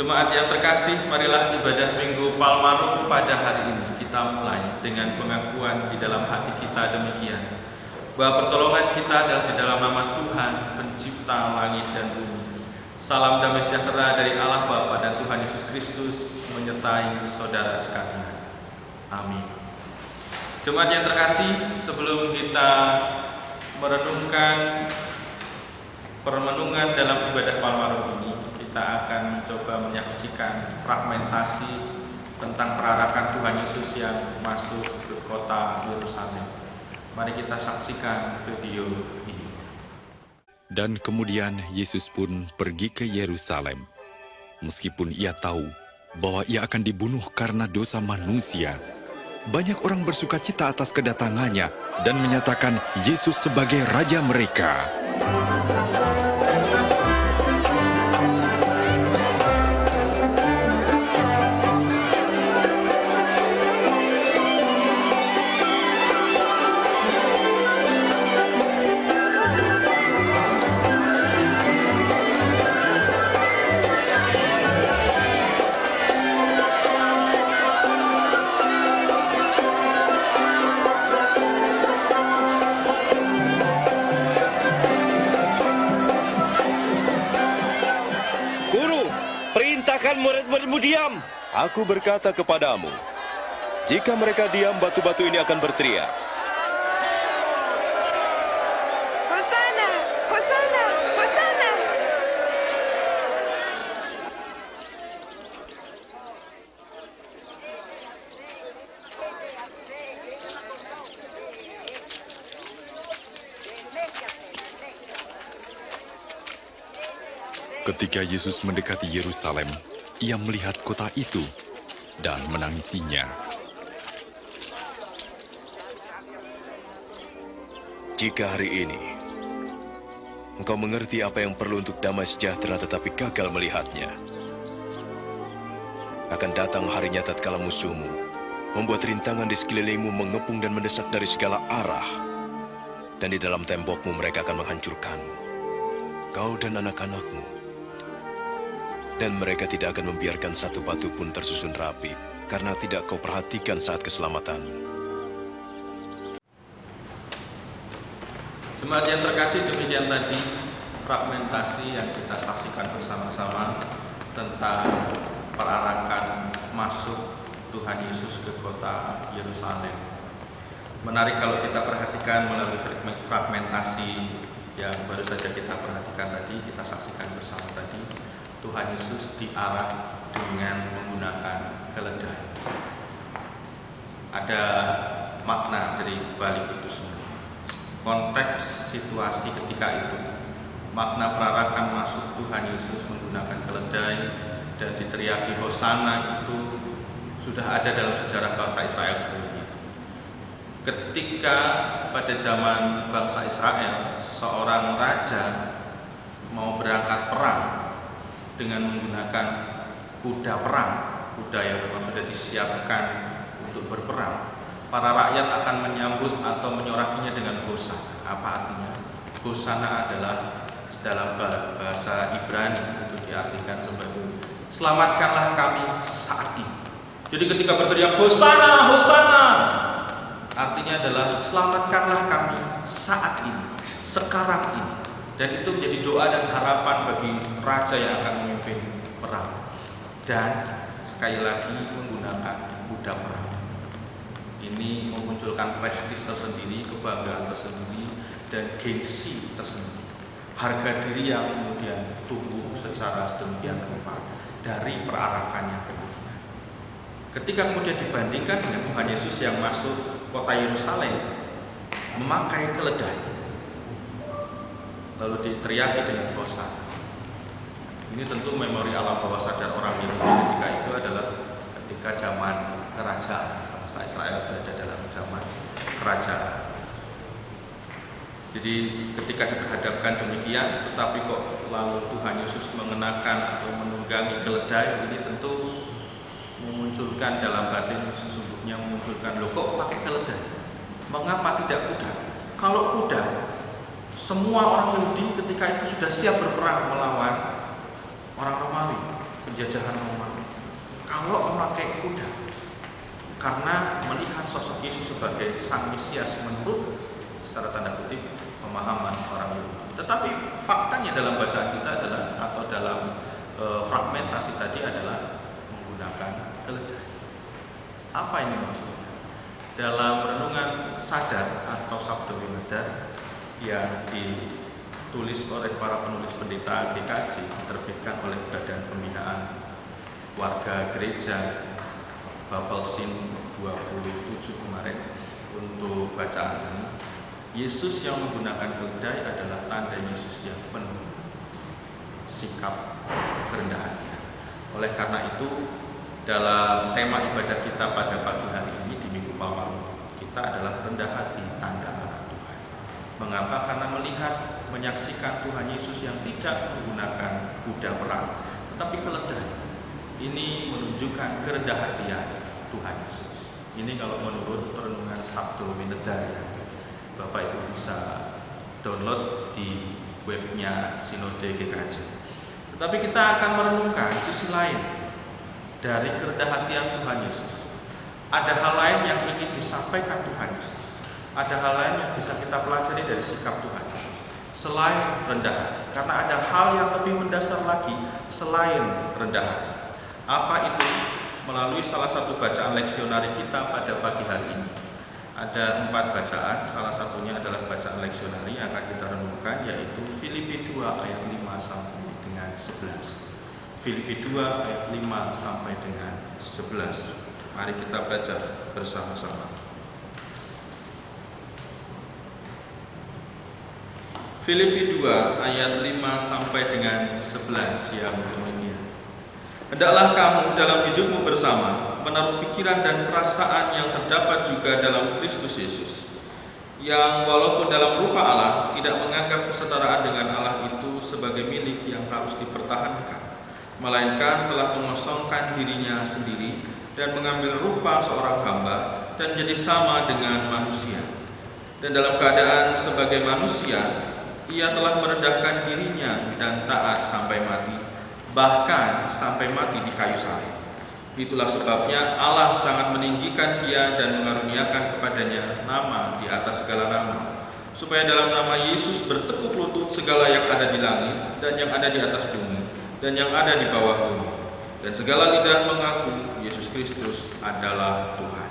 Jemaat yang terkasih, marilah ibadah Minggu Palmarum pada hari ini kita mulai dengan pengakuan di dalam hati kita demikian, bahwa pertolongan kita adalah di dalam nama Tuhan, pencipta langit dan bumi. Salam damai sejahtera dari Allah Bapa dan Tuhan Yesus Kristus menyertai saudara sekalian. Amin. Jemaat yang terkasih, sebelum kita merenungkan permenungan dalam ibadah Palmarum ini, kita akan mencoba menyaksikan fragmentasi tentang perarakan Tuhan Yesus yang masuk ke kota Yerusalem. Mari kita saksikan video ini. Dan kemudian Yesus pun pergi ke Yerusalem. Meskipun ia tahu bahwa ia akan dibunuh karena dosa manusia, banyak orang bersukacita atas kedatangannya dan menyatakan Yesus sebagai Raja mereka. Murid-muridmu diam. Aku berkata kepadamu, jika mereka diam, batu-batu ini akan berteriak. Hosana, Hosana, Hosana. Ketika Yesus mendekati Yerusalem, ia melihat kota itu dan menangisinya. Jika hari ini engkau mengerti apa yang perlu untuk damai sejahtera tetapi gagal melihatnya, akan datang harinya tatkala musuhmu membuat rintangan di sekelilingmu mengepung dan mendesak dari segala arah, dan di dalam tembokmu mereka akan menghancurkanmu, kau dan anak-anakmu. Dan mereka tidak akan membiarkan satu batu pun tersusun rapi, karena tidak kau perhatikan saat keselamatanmu. Jemaat yang terkasih, demikian tadi fragmentasi yang kita saksikan bersama-sama tentang perarakan masuk Tuhan Yesus ke kota Yerusalem. Menarik kalau kita perhatikan melalui fragmentasi yang baru saja kita perhatikan tadi, kita saksikan bersama tadi, Tuhan Yesus diarak dengan menggunakan keledai. Ada makna dari balik itu semua. Konteks situasi ketika itu, makna perarakan masuk Tuhan Yesus menggunakan keledai dan diteriaki Hosana itu sudah ada dalam sejarah bangsa Israel sebelumnya. Ketika pada zaman bangsa Israel, seorang raja mau berangkat perang dengan menggunakan kuda perang, kuda yang memang sudah disiapkan untuk berperang, para rakyat akan menyambut atau menyorakinya dengan Hosana. Apa artinya? Hosana adalah dalam bahasa Ibrani itu diartikan sebagai selamatkanlah kami saat ini. Jadi ketika berteriak Hosana, Hosana, artinya adalah selamatkanlah kami saat ini, sekarang ini. Dan itu menjadi doa dan harapan bagi raja yang akan memimpin perang. Dan sekali lagi menggunakan kuda perang. Ini memunculkan prestis tersendiri, kebanggaan tersendiri, dan gengsi tersendiri. Harga diri yang kemudian tumbuh secara sedemikian rupa dari perarakannya kemudian. Ketika kemudian dibandingkan dengan Tuhan Yesus yang masuk kota Yerusalem memakai keledai, lalu diteriaki dengan Hosana. Ini tentu memori alam bawah sadar orang Yahudi ketika itu adalah ketika zaman kerajaan. Bangsa Israel berada dalam zaman kerajaan. Jadi ketika diperhadapkan demikian, tetapi kok lalu Tuhan Yesus mengenakan atau menunggangi keledai, ini tentu memunculkan dalam batin sesungguhnya memunculkan, loh kok pakai keledai? Mengapa tidak kuda? Kalau kuda, semua orang Yahudi ketika itu sudah siap berperang melawan orang Romawi, penjajahan sebagai sang Mesias menurut secara tanda kutip pemahaman orang Yahudi. Tetapi faktanya dalam bacaan kita adalah, atau dalam fragmentasi tadi adalah menggunakan keledai. Apa ini maksudnya? Dalam renungan sadar atau Sabda Winedar yang ditulis oleh para penulis pendeta GKJ, diterbitkan oleh Badan Pembinaan Warga Gereja Bapelsin 27 kemarin untuk bacaan ini, Yesus yang menggunakan keledai adalah tanda Yesus yang penuh sikap kerendahan hati. Oleh karena itu, dalam tema ibadah kita pada pagi hari ini di Minggu Palmarum kita adalah rendah hati, tanda anak Tuhan. Mengapa? Karena melihat, menyaksikan Tuhan Yesus yang tidak menggunakan kuda perang, tetapi keledai. Ini menunjukkan kerendahan Tuhan Yesus. Ini kalau menurut renungan Sabda Winedar, Bapak Ibu bisa download di webnya Sinode GKJ. Tetapi kita akan merenungkan sisi lain dari kerendahan Tuhan Yesus. Ada hal lain yang ingin disampaikan Tuhan Yesus. Ada hal lain yang bisa kita pelajari dari sikap Tuhan Yesus selain rendah hati. Karena ada hal yang lebih mendasar lagi selain rendah hati. Apa itu? Melalui salah satu bacaan leksionari kita pada pagi hari ini. Ada 4 bacaan, salah satunya adalah bacaan leksionari yang akan kita renungkan, yaitu Filipi 2 ayat 5 sampai dengan 11. Filipi 2 ayat 5 sampai dengan 11. Mari kita baca bersama-sama. Filipi 2 ayat 5 sampai dengan 11 yang demikian. Hendaklah kamu dalam hidupmu bersama menaruh pikiran dan perasaan yang terdapat juga dalam Kristus Yesus, yang walaupun dalam rupa Allah tidak menganggap kesetaraan dengan Allah itu sebagai milik yang harus dipertahankan, melainkan telah mengosongkan dirinya sendiri dan mengambil rupa seorang hamba dan jadi sama dengan manusia. Dan dalam keadaan sebagai manusia, ia telah merendahkan dirinya dan taat sampai mati, bahkan sampai mati di kayu salib. Itulah sebabnya Allah sangat meninggikan dia dan mengaruniakan kepadanya nama di atas segala nama, supaya dalam nama Yesus bertekuk lutut segala yang ada di langit dan yang ada di atas bumi dan yang ada di bawah bumi, dan segala lidah mengaku Yesus Kristus adalah Tuhan,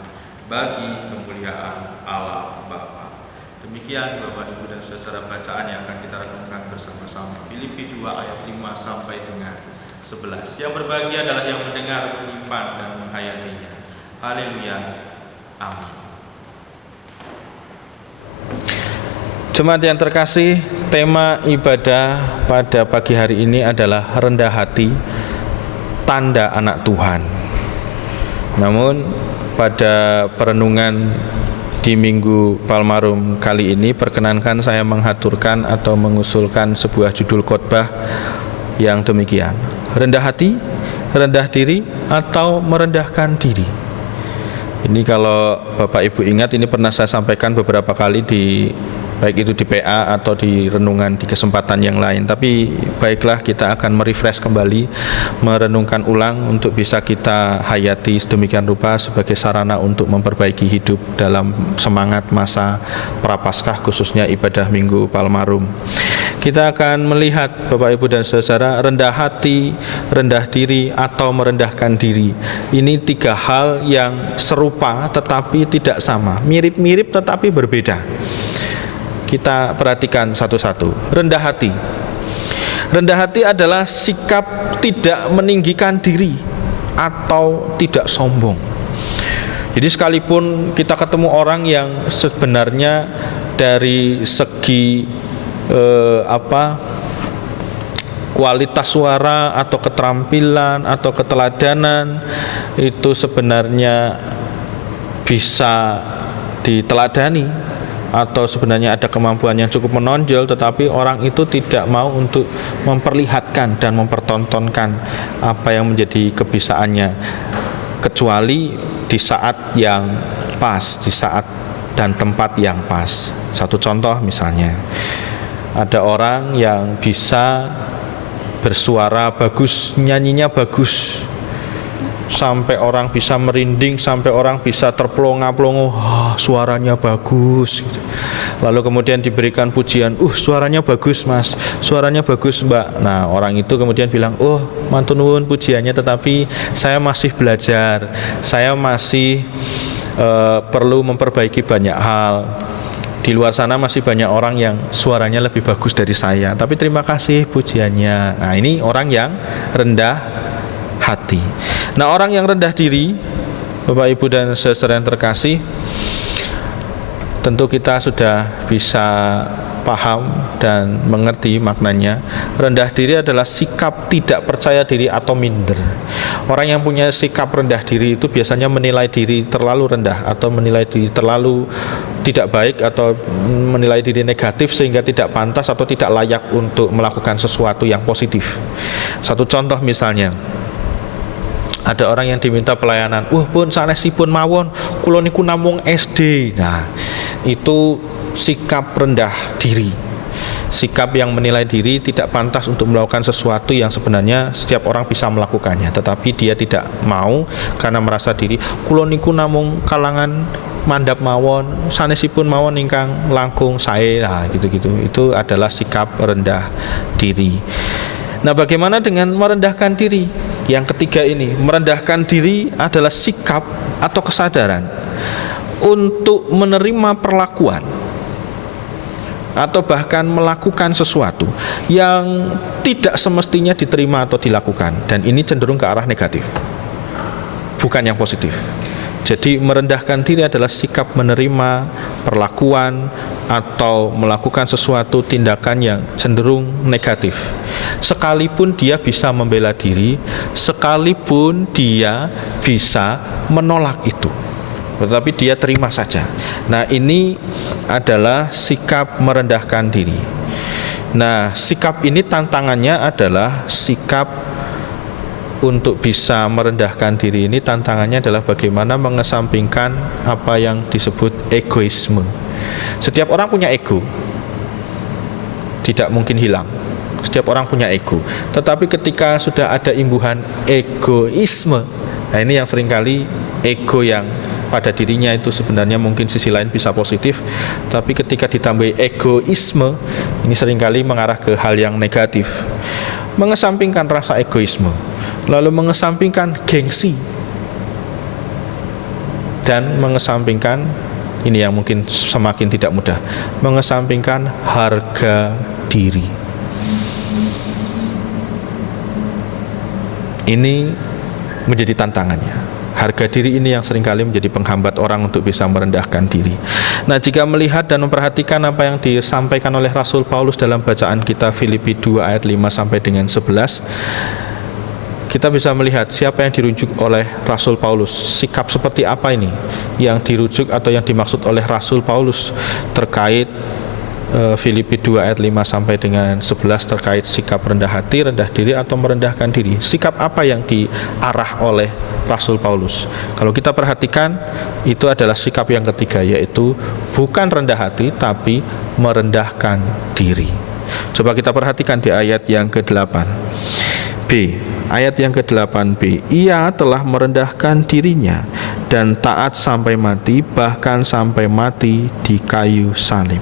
bagi kemuliaan Allah Bapa. Demikian Bapak Ibu dan Saudara bacaan yang akan kita renungkan bersama-sama. Filipi 2 ayat 5 sampai dengan 11. Yang berbahagia adalah yang mendengar, menyimpan dan menghayatinya. Haleluya. Amin. Jemaat yang terkasih, tema ibadah pada pagi hari ini adalah rendah hati, tanda anak Tuhan. Namun pada perenungan di Minggu Palmarum kali ini, perkenankan saya menghaturkan atau mengusulkan sebuah judul khotbah yang demikian: rendah hati, rendah diri, atau merendahkan diri. Ini kalau Bapak Ibu ingat, ini pernah saya sampaikan beberapa kali baik itu di PA atau di renungan di kesempatan yang lain. Tapi baiklah, kita akan merefresh kembali, merenungkan ulang untuk bisa kita hayati sedemikian rupa sebagai sarana untuk memperbaiki hidup dalam semangat masa Prapaskah, khususnya ibadah Minggu Palmarum. Kita akan melihat Bapak Ibu dan Saudara, rendah hati, rendah diri, atau merendahkan diri. Ini 3 hal yang serupa tetapi tidak sama, mirip-mirip tetapi berbeda. Kita perhatikan satu-satu. Rendah hati. Rendah hati adalah sikap tidak meninggikan diri atau tidak sombong. Jadi sekalipun kita ketemu orang yang sebenarnya dari segi kualitas suara atau keterampilan atau keteladanan itu sebenarnya bisa diteladani, atau sebenarnya ada kemampuan yang cukup menonjol, tetapi orang itu tidak mau untuk memperlihatkan dan mempertontonkan apa yang menjadi kebisaannya, kecuali di saat yang pas, di saat dan tempat yang pas. Satu contoh misalnya, ada orang yang bisa bersuara bagus, nyanyinya bagus, sampai orang bisa merinding, sampai orang bisa terplonga-plongo, suaranya bagus gitu. Lalu kemudian diberikan pujian, suaranya bagus mas, suaranya bagus mbak. Nah orang itu kemudian bilang, matur nuwun pujiannya, tetapi saya masih belajar, saya masih perlu memperbaiki banyak hal. Di luar sana masih banyak orang yang suaranya lebih bagus dari saya, tapi terima kasih pujiannya. Nah ini orang yang rendah hati. Nah orang yang rendah diri, Bapak Ibu dan saudara yang terkasih, tentu kita sudah bisa paham dan mengerti maknanya. Rendah diri adalah sikap tidak percaya diri atau minder. Orang yang punya sikap rendah diri itu biasanya menilai diri terlalu rendah, atau menilai diri terlalu tidak baik, atau menilai diri negatif sehingga tidak pantas atau tidak layak untuk melakukan sesuatu yang positif. Satu contoh misalnya, ada orang yang diminta pelayanan, pun sanesipun mawon, kula niku namung SD. Nah, itu sikap rendah diri. Sikap yang menilai diri tidak pantas untuk melakukan sesuatu yang sebenarnya setiap orang bisa melakukannya, tetapi dia tidak mau karena merasa diri, kula niku namung kalangan mandap mawon, sanesipun mawon ingkang langkung sae. Nah, gitu-gitu. Itu adalah sikap rendah diri. Nah, bagaimana dengan merendahkan diri? Yang ketiga ini, merendahkan diri adalah sikap atau kesadaran untuk menerima perlakuan atau bahkan melakukan sesuatu yang tidak semestinya diterima atau dilakukan, dan ini cenderung ke arah negatif, bukan yang positif. Jadi merendahkan diri adalah sikap menerima perlakuan atau melakukan sesuatu tindakan yang cenderung negatif, sekalipun dia bisa membela diri, sekalipun dia bisa menolak itu, tetapi dia terima saja. Nah ini adalah sikap merendahkan diri. Nah sikap ini tantangannya adalah sikap untuk bisa merendahkan diri ini, tantangannya adalah bagaimana mengesampingkan apa yang disebut egoisme. Setiap orang punya ego, tidak mungkin hilang. Setiap orang punya ego, tetapi ketika sudah ada imbuhan egoisme, nah ini yang seringkali ego yang pada dirinya itu sebenarnya mungkin sisi lain bisa positif, tapi ketika ditambahi egoisme, ini seringkali mengarah ke hal yang negatif. Mengesampingkan rasa egoisme, lalu mengesampingkan gengsi, dan mengesampingkan, ini yang mungkin semakin tidak mudah, mengesampingkan harga diri. Ini menjadi tantangannya. Harga diri ini yang seringkali menjadi penghambat orang untuk bisa merendahkan diri. Nah, jika melihat dan memperhatikan apa yang disampaikan oleh Rasul Paulus dalam bacaan kita Filipi 2 ayat 5 sampai dengan 11, kita bisa melihat siapa yang dirujuk oleh Rasul Paulus. Sikap seperti apa ini yang dirujuk atau yang dimaksud oleh Rasul Paulus terkait Filipi 2 ayat 5 sampai dengan 11 terkait sikap rendah hati, rendah diri atau merendahkan diri. Sikap apa yang diarah oleh Rasul Paulus? Kalau kita perhatikan, itu adalah sikap yang ketiga, yaitu bukan rendah hati tapi merendahkan diri. Coba kita perhatikan di ayat yang ke-8 B. Ayat yang ke-8b, ia telah merendahkan dirinya dan taat sampai mati, bahkan sampai mati di kayu salib.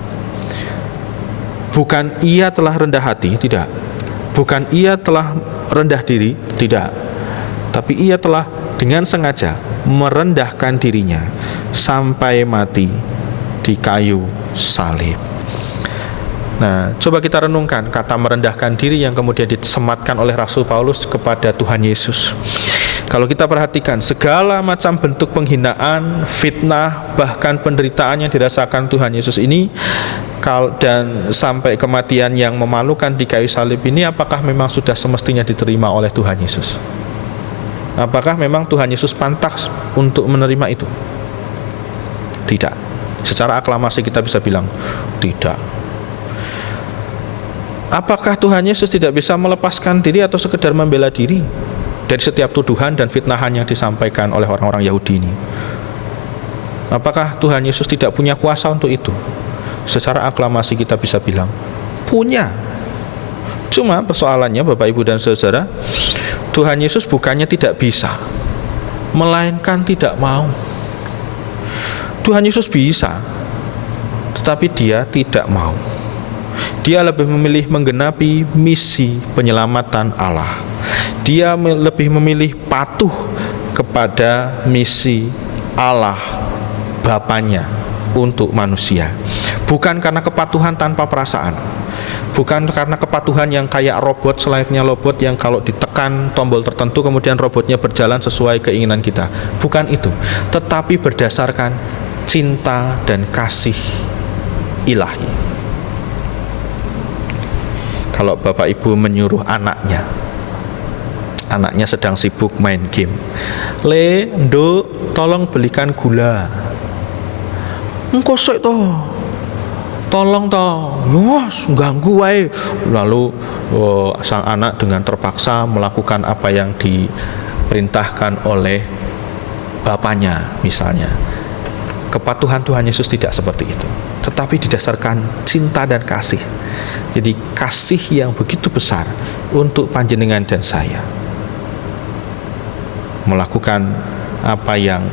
Bukan ia telah rendah hati, tidak. Bukan ia telah rendah diri, tidak. Tapi ia telah dengan sengaja merendahkan dirinya sampai mati di kayu salib. Nah, coba kita renungkan kata merendahkan diri yang kemudian disematkan oleh Rasul Paulus kepada Tuhan Yesus. Kalau kita perhatikan, segala macam bentuk penghinaan, fitnah, bahkan penderitaan yang dirasakan Tuhan Yesus ini, dan sampai kematian yang memalukan di kayu salib ini, apakah memang sudah semestinya diterima oleh Tuhan Yesus? Apakah memang Tuhan Yesus pantas untuk menerima itu? Tidak. Secara aklamasi kita bisa bilang tidak. Apakah Tuhan Yesus tidak bisa melepaskan diri atau sekedar membela diri dari setiap tuduhan dan fitnahan yang disampaikan oleh orang-orang Yahudi ini? Apakah Tuhan Yesus tidak punya kuasa untuk itu? Secara aklamasi kita bisa bilang punya. Cuma persoalannya Bapak Ibu dan Saudara, Tuhan Yesus bukannya tidak bisa, melainkan tidak mau. Tuhan Yesus bisa, tetapi dia tidak mau. Dia lebih memilih menggenapi misi penyelamatan Allah. Dia lebih memilih patuh kepada misi Allah Bapanya untuk manusia. Bukan karena kepatuhan tanpa perasaan, bukan karena kepatuhan yang kayak robot, selayaknya robot yang kalau ditekan tombol tertentu kemudian robotnya berjalan sesuai keinginan kita. Bukan itu, tetapi berdasarkan cinta dan kasih ilahi. Kalau Bapak Ibu menyuruh anaknya sedang sibuk main game, "Le, Nduk, tolong belikan gula." "Engko sik to. Tolong to." "Yos, ganggu wae." Lalu sang anak dengan terpaksa melakukan apa yang diperintahkan oleh bapaknya misalnya. Kepatuhan Tuhan Yesus tidak seperti itu, tetapi didasarkan cinta dan kasih. Jadi kasih yang begitu besar untuk panjenengan dan saya, melakukan apa yang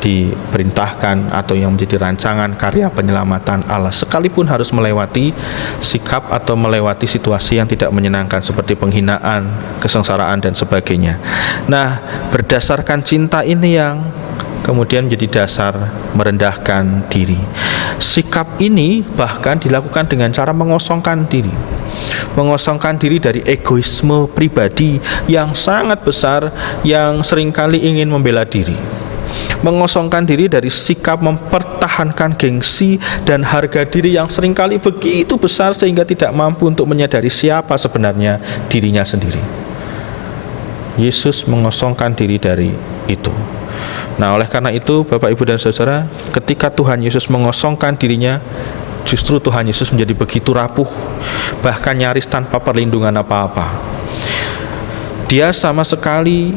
diperintahkan atau yang menjadi rancangan karya penyelamatan Allah, sekalipun harus melewati sikap atau melewati situasi yang tidak menyenangkan seperti penghinaan, kesengsaraan dan sebagainya. Nah, berdasarkan cinta ini yang kemudian menjadi dasar merendahkan diri. Sikap ini bahkan dilakukan dengan cara mengosongkan diri. Mengosongkan diri dari egoisme pribadi yang sangat besar yang seringkali ingin membela diri. Mengosongkan diri dari sikap mempertahankan gengsi dan harga diri yang seringkali begitu besar sehingga tidak mampu untuk menyadari siapa sebenarnya dirinya sendiri. Yesus mengosongkan diri dari itu. Nah, oleh karena itu Bapak Ibu dan Saudara, ketika Tuhan Yesus mengosongkan dirinya, justru Tuhan Yesus menjadi begitu rapuh, bahkan nyaris tanpa perlindungan apa-apa. Dia sama sekali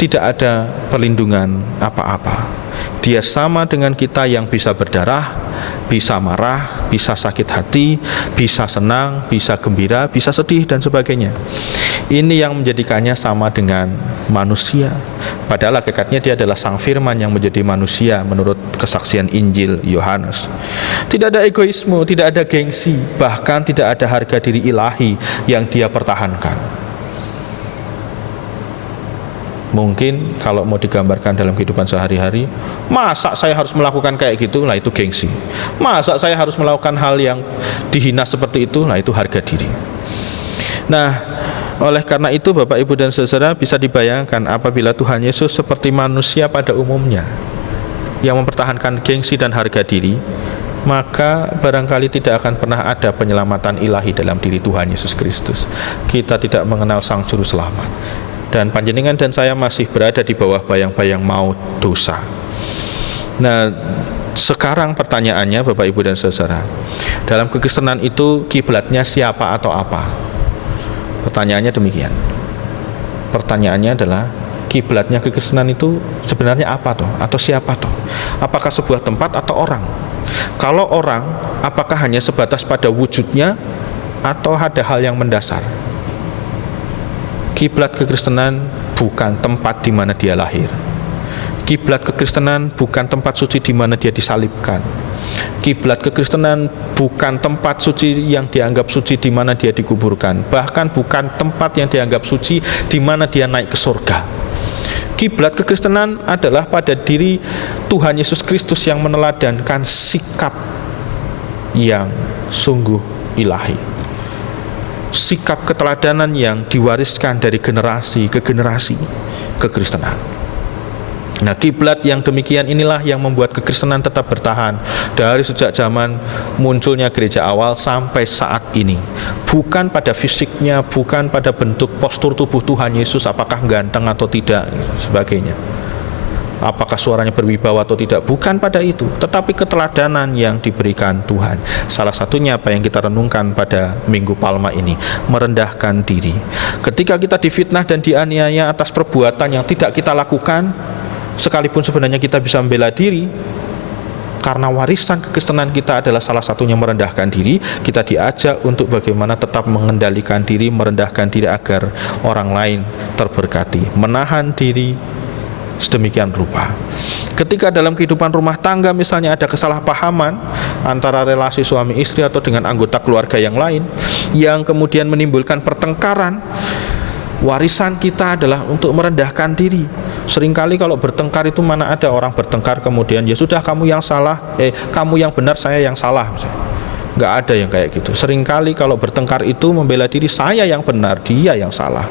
tidak ada perlindungan apa-apa. Dia sama dengan kita yang bisa berdarah, bisa marah, bisa sakit hati, bisa senang, bisa gembira, bisa sedih dan sebagainya. Ini yang menjadikannya sama dengan manusia. Padahal hakikatnya dia adalah Sang Firman yang menjadi manusia menurut kesaksian Injil Yohanes. Tidak ada egoisme, tidak ada gengsi, bahkan tidak ada harga diri ilahi yang dia pertahankan. Mungkin kalau mau digambarkan dalam kehidupan sehari-hari, masa saya harus melakukan kayak gitu? Lah itu gengsi. Masa saya harus melakukan hal yang dihina seperti itu? Lah itu harga diri. Nah, oleh karena itu Bapak Ibu dan Saudara, bisa dibayangkan apabila Tuhan Yesus seperti manusia pada umumnya yang mempertahankan gengsi dan harga diri, maka barangkali tidak akan pernah ada penyelamatan ilahi dalam diri Tuhan Yesus Kristus. Kita tidak mengenal Sang Juru Selamat. Dan panjenengan dan saya masih berada di bawah bayang-bayang maut dosa. Nah, sekarang pertanyaannya Bapak Ibu dan Saudara, dalam kekristenan itu kiblatnya siapa atau apa? Pertanyaannya demikian. Pertanyaannya adalah kiblatnya kekristenan itu sebenarnya apa toh? Atau siapa toh? Apakah sebuah tempat atau orang? Kalau orang, apakah hanya sebatas pada wujudnya atau ada hal yang mendasar? Kiblat kekristenan bukan tempat di mana dia lahir. Kiblat kekristenan bukan tempat suci di mana dia disalibkan. Kiblat kekristenan bukan tempat suci yang dianggap suci di mana dia dikuburkan. Bahkan bukan tempat yang dianggap suci di mana dia naik ke surga. Kiblat kekristenan adalah pada diri Tuhan Yesus Kristus yang meneladankan sikap yang sungguh ilahi. Sikap keteladanan yang diwariskan dari generasi ke generasi kekristenan. Nah, kiblat yang demikian inilah yang membuat kekristenan tetap bertahan dari sejak zaman munculnya gereja awal sampai saat ini. Bukan pada fisiknya, bukan pada bentuk postur tubuh Tuhan Yesus, apakah ganteng atau tidak, sebagainya. Apakah suaranya berwibawa atau tidak, bukan pada itu, tetapi keteladanan yang diberikan Tuhan. Salah satunya apa yang kita renungkan pada Minggu Palma ini, merendahkan diri. Ketika kita difitnah dan dianiaya atas perbuatan yang tidak kita lakukan, sekalipun sebenarnya kita bisa membela diri, karena warisan kekristenan kita adalah salah satunya merendahkan diri, kita diajak untuk bagaimana tetap mengendalikan diri, merendahkan diri agar orang lain terberkati, menahan diri sedemikian rupa. Ketika dalam kehidupan rumah tangga misalnya ada kesalahpahaman antara relasi suami istri atau dengan anggota keluarga yang lain yang kemudian menimbulkan pertengkaran, warisan kita adalah untuk merendahkan diri. Seringkali kalau bertengkar itu mana ada orang bertengkar kemudian ya sudah kamu yang salah, kamu yang benar, saya yang salah misalnya. Nggak ada yang kayak gitu. Seringkali kalau bertengkar itu membela diri, saya yang benar, dia yang salah.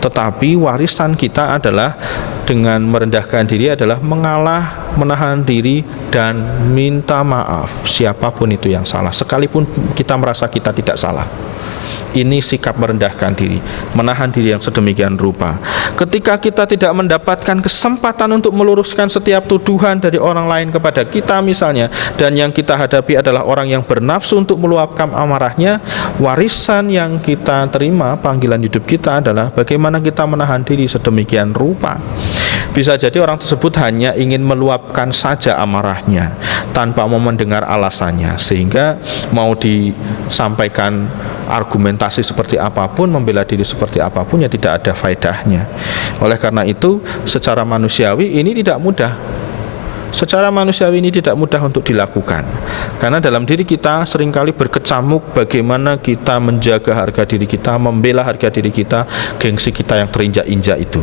Tetapi warisan kita adalah dengan merendahkan diri adalah mengalah, menahan diri dan minta maaf siapapun itu yang salah, sekalipun kita merasa kita tidak salah. Ini sikap merendahkan diri, menahan diri yang sedemikian rupa. Ketika kita tidak mendapatkan kesempatan untuk meluruskan setiap tuduhan dari orang lain kepada kita misalnya, dan yang kita hadapi adalah orang yang bernafsu untuk meluapkan amarahnya, warisan yang kita terima, panggilan hidup kita adalah bagaimana kita menahan diri sedemikian rupa. Bisa jadi orang tersebut hanya ingin meluapkan saja amarahnya tanpa mau mendengar alasannya, sehingga mau disampaikan argumentasi seperti apapun, membela diri seperti apapun, ya tidak ada faedahnya. Oleh karena itu, secara manusiawi ini tidak mudah. Secara manusiawi ini tidak mudah untuk dilakukan, karena dalam diri kita seringkali berkecamuk bagaimana kita menjaga harga diri kita, membela harga diri kita, gengsi kita yang terinjak-injak itu.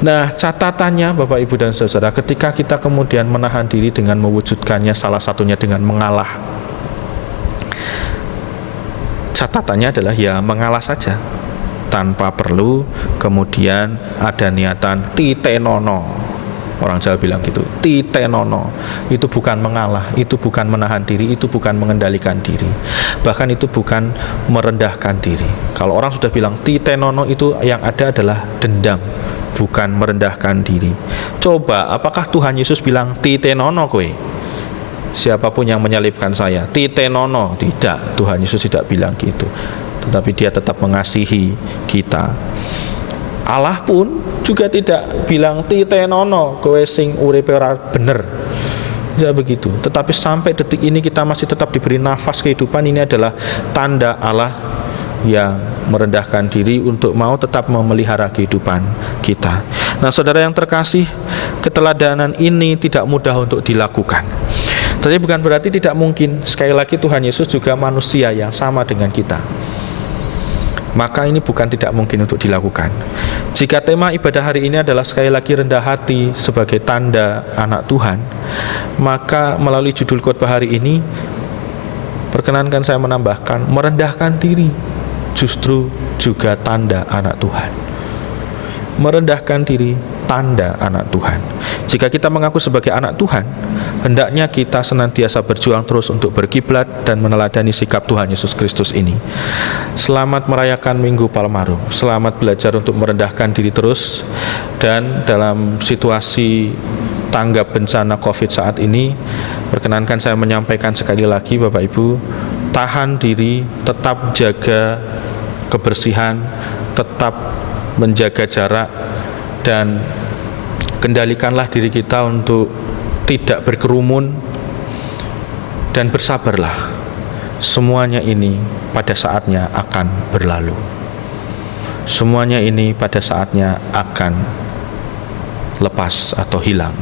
Nah, catatannya Bapak Ibu dan Saudara, ketika kita kemudian menahan diri dengan mewujudkannya, salah satunya dengan mengalah, catatannya adalah ya mengalah saja tanpa perlu kemudian ada niatan titenono. Orang Jawa bilang gitu, titenono. Itu bukan mengalah, itu bukan menahan diri, itu bukan mengendalikan diri, bahkan itu bukan merendahkan diri. Kalau orang sudah bilang titenono, itu yang ada adalah dendam, bukan merendahkan diri. Coba, apakah Tuhan Yesus bilang titenono kowe? Siapapun yang menyalibkan saya, titenono? Tidak, Tuhan Yesus tidak bilang gitu. Tetapi dia tetap mengasihi kita. Allah pun juga tidak bilang titenono kowe sing uripe ora bener. Ya begitu. Tetapi sampai detik ini kita masih tetap diberi nafas kehidupan. Ini adalah tanda Allah yang merendahkan diri untuk mau tetap memelihara kehidupan kita. Nah, saudara yang terkasih, keteladanan ini tidak mudah untuk dilakukan. Tapi bukan berarti tidak mungkin. Sekali lagi, Tuhan Yesus juga manusia yang sama dengan kita. Maka ini bukan tidak mungkin untuk dilakukan. Jika tema ibadah hari ini adalah sekali lagi rendah hati sebagai tanda anak Tuhan, maka melalui judul khotbah hari ini, perkenankan saya menambahkan, merendahkan diri justru juga tanda anak Tuhan. Merendahkan diri tanda anak Tuhan. Jika kita mengaku sebagai anak Tuhan, hendaknya kita senantiasa berjuang terus untuk berkiblat dan meneladani sikap Tuhan Yesus Kristus ini. Selamat merayakan Minggu Palmarum. Selamat belajar untuk merendahkan diri terus. Dan dalam situasi tanggap bencana COVID saat ini, perkenankan saya menyampaikan sekali lagi, Bapak Ibu, tahan diri, tetap jaga kebersihan, tetap menjaga jarak, dan kendalikanlah diri kita untuk tidak berkerumun, dan bersabarlah. Semuanya ini pada saatnya akan berlalu. Semuanya ini pada saatnya akan lepas atau hilang.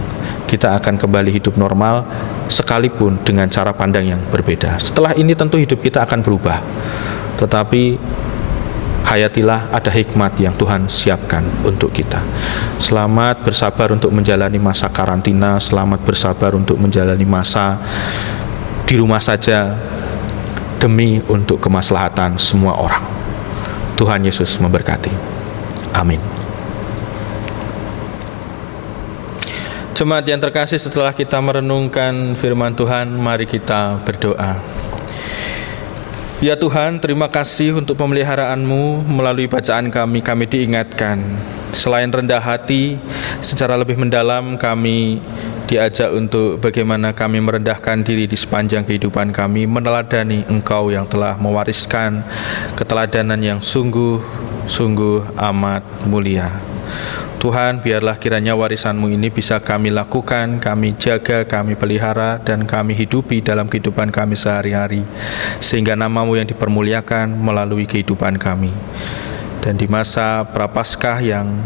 Kita akan kembali hidup normal, sekalipun dengan cara pandang yang berbeda. Setelah ini tentu hidup kita akan berubah. Tetapi hayatilah, ada hikmat yang Tuhan siapkan untuk kita. Selamat bersabar untuk menjalani masa karantina. Selamat bersabar untuk menjalani masa di rumah saja, demi untuk kemaslahatan semua orang. Tuhan Yesus memberkati. Amin. Jemaat yang terkasih, setelah kita merenungkan firman Tuhan, mari kita berdoa. Ya Tuhan, terima kasih untuk pemeliharaanmu. Melalui bacaan kami diingatkan, selain rendah hati, secara lebih mendalam kami diajak untuk bagaimana kami merendahkan diri di sepanjang kehidupan kami, meneladani Engkau yang telah mewariskan keteladanan yang sungguh amat mulia. Tuhan, biarlah kiranya warisan-Mu ini bisa kami lakukan, kami jaga, kami pelihara, dan kami hidupi dalam kehidupan kami sehari-hari, sehingga nama-Mu yang dipermuliakan melalui kehidupan kami. Dan di masa Prapaskah yang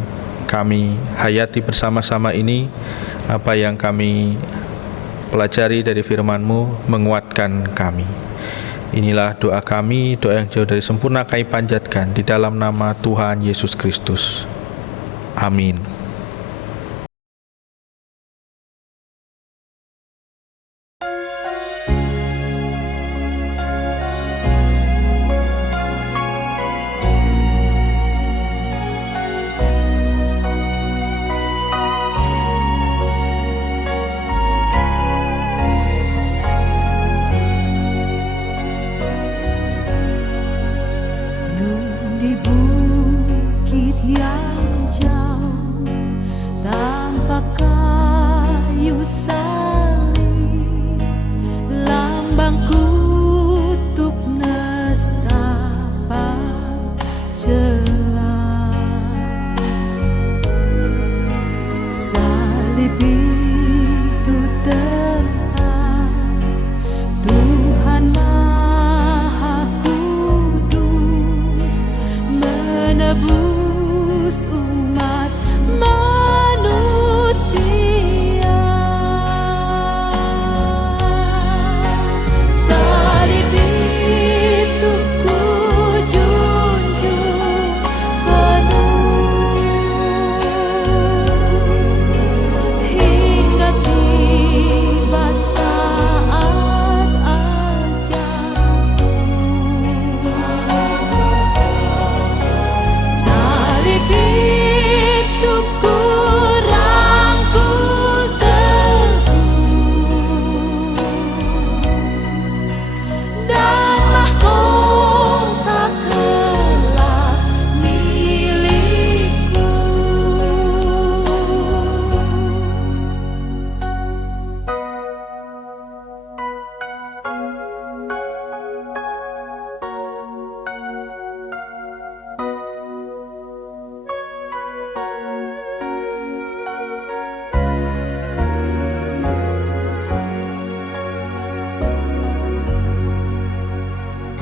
kami hayati bersama-sama ini apa yang kami pelajari dari firman-Mu, menguatkan kami. Inilah doa kami, doa yang jauh dari sempurna kami panjatkan di dalam nama Tuhan Yesus Kristus. Amin. Di bukit yang jauh tampak kayu salib, lambang kutub nestapa celah. Salib itu terang, Tuhan Maha Kudus menebus umat manusia. Salib itu ku junjung penuh hingga tiba saat ajalku. Salib itu ku rangkul teguh dan mahkota kelak milikku.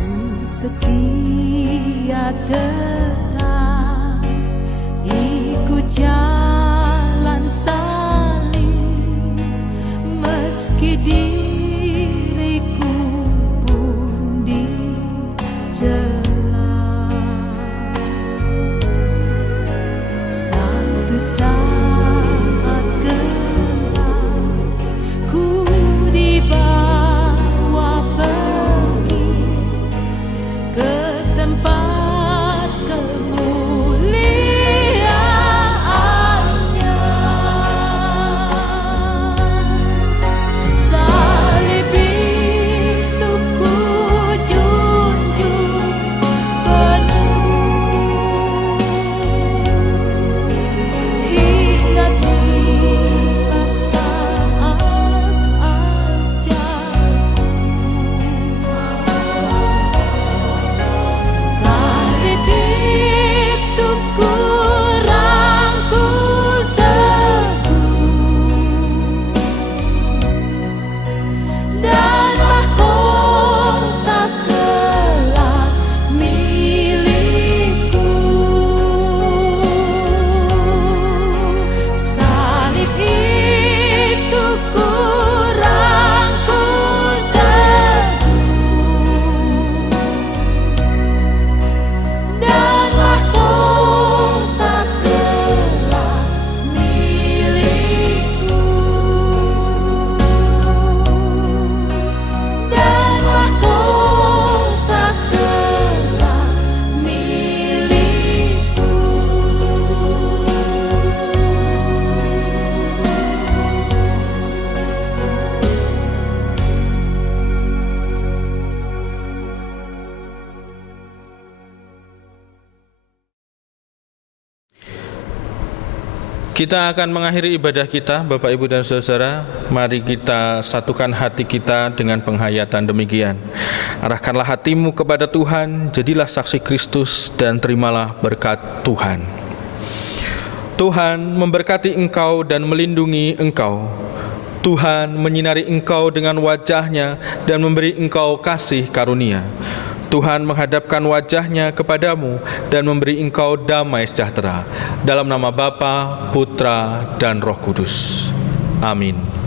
Ku setia tetap ikut jalan salib, meski diriku pun dicela. Satu saat kelak ku dibawa pergi ke tempat kemuliaannya. Salib itu ku junjung penuh hingga tiba saat ajalku. Salib itu ku rangkul teguh dan mahkota kelak milikku. Salib itu ku rangkul teguh dan mahkota kelak milikku. Dan mahkota kelak milikku. Kita akan mengakhiri ibadah kita, Bapak, Ibu, dan Saudara. Mari kita satukan hati kita dengan penghayatan demikian. Arahkanlah hatimu kepada Tuhan, jadilah saksi Kristus, dan terimalah berkat Tuhan. Tuhan memberkati engkau dan melindungi engkau. Tuhan menyinari engkau dengan wajah-Nya dan memberi engkau kasih karunia. Tuhan menghadapkan wajah-Nya kepadamu dan memberi engkau damai sejahtera. Dalam nama Bapa, Putra, dan Roh Kudus. Amin.